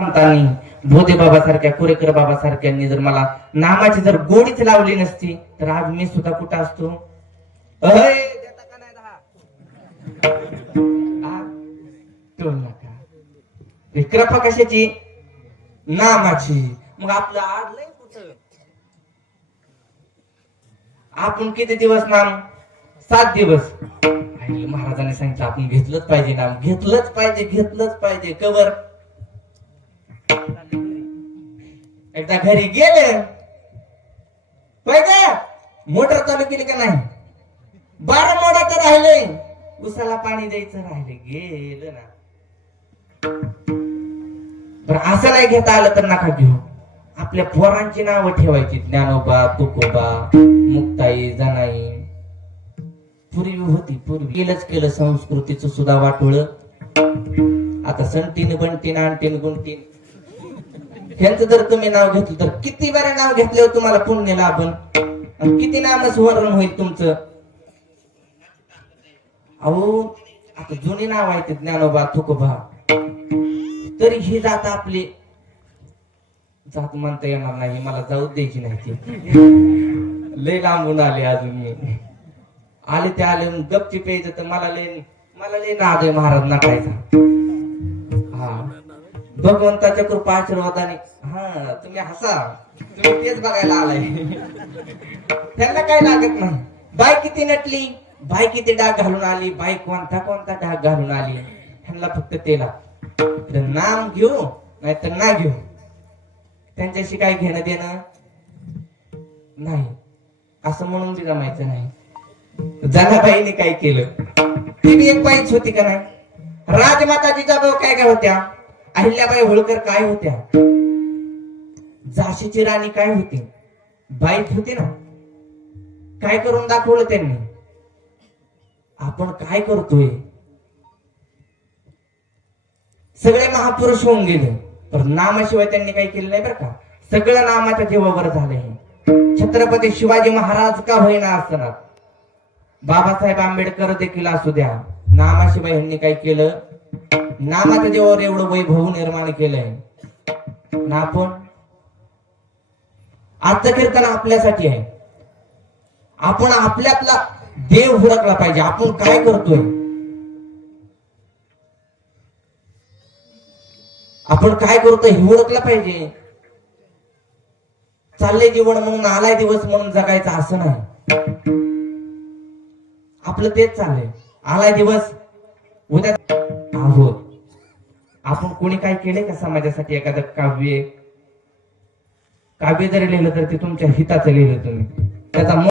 संतांनी भोदे बाबासारख्या कुरेकर जर मला नामाची जर गोडीच लावली नसती तर आज मी सुद्धा कुठं असतो? कृपा कशाची? नामाची. मग आपलं आडलंय कुठं? आपण किती दिवस नाम? सात दिवस. आई, महाराजांनी सांगितलं आपण घेतलंच पाहिजे नाम. घेतलंच पाहिजे घेतलंच पाहिजे. कवर? एकदा घरी गेले पाहिजे मोटर चालू केली का नाही? बारा मोडा तर राहिले उसाला पाणी द्यायचं राहिले गेलं ना. पण असं नाही घेता आलं तर नका घेऊ. आपल्या पोरांची नावं ठेवायची ज्ञानोबा तुकोबा मुक्ताई जनाई. पूर्वी होती पूर्वी. केलंच केलं संस्कृतीचं सुद्धा वाटोळ. आता संटीन बंटीन आणटीन गुंटीन ह्यांचं जर तुम्ही नाव घेतलं तर किती वेळा नाव घेतल्यावर तुम्हाला पुण्य लाभन किती नाम वर्णन होईल तुमचं? अहो आता जुनी नाव आहेत ज्ञानोबा तुकोबा तरी ही जात आपली. जात म्हणता येणार नाही मला जाऊ द्यायची नाही ती. लय लांबून आले अजून मी. आले ते आले गपची प्यायचं तर मला लय मला लय नाद आहे महाराज नाटायचा. हा. भगवंताच्या कृपा आशीर्वादाने हा तुम्ही हसा. तुम्ही तेच बघायला आलाय. त्यांना काय लागत नाही. बाय किती नटली बाय किती डाग घालून आली बाय कोणता कोणता डाग घालून आली. त्यांना फक्त तेला. नाम घेऊ नाही तर ना घेऊ. त्यांच्याशी काय घेणं देणं? नाही. असं म्हणून ते जमायचं नाही. जनाबाईने काय केलं? ती बी एक बाईच होती का नाही? राजमाता जिजाबाऊ काय काय होत्या? अहिल्याबाई होळकर काय होत्या? झाशीची राणी काय होती? बाईत होती ना. काय करून दाखवलं त्यांनी? आपण काय करतोय? सगळे महापुरुष होऊन गेले. पण नामाशिवाय त्यांनी काही केलं नाही बरं का. सगळं नामाच्या जीवावर झालंय. छत्रपती शिवाजी महाराज का होईना असणार? बाबासाहेब आंबेडकर देखील असू द्या. नामाशिवाय यांनी काय केलं. नामाच्या जीवावर एवढं वैभव निर्माण केलंय. ना आपण? आजचं कीर्तन आपल्यासाठी आहे. आपण आपल्यातला देव हुडकला पाहिजे. आपण काय करतोय? आपण काय करतोय हे ओळखलं पाहिजे. चाललंय जीवन म्हणून आलाय दिवस म्हणून जगायचं असं नाही. आपलं तेच चाललंय. आलाय दिवस उद्या आहोत. आपण कोणी काय केलंय का समाजासाठी एखादं काव्य? काव्य जरी लिहिलं तर ते तुमच्या हिताचं लिहिलं तुम्ही. त्याचा